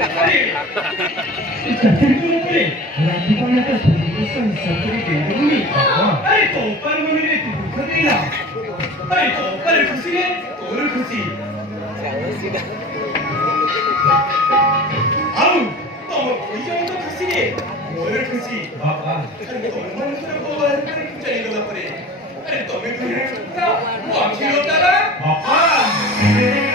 अरे तो पण म्हणून तू दुःख देईना अरे तो पण खुशी रे तोर खुशी आऊ तो खुशी तो खुशी रे मोर खुशी बाबा अरे तो मन से को बाहर कर चली गला परे अरे तो मैं तुम्हें वो आखिर होता ना बाबा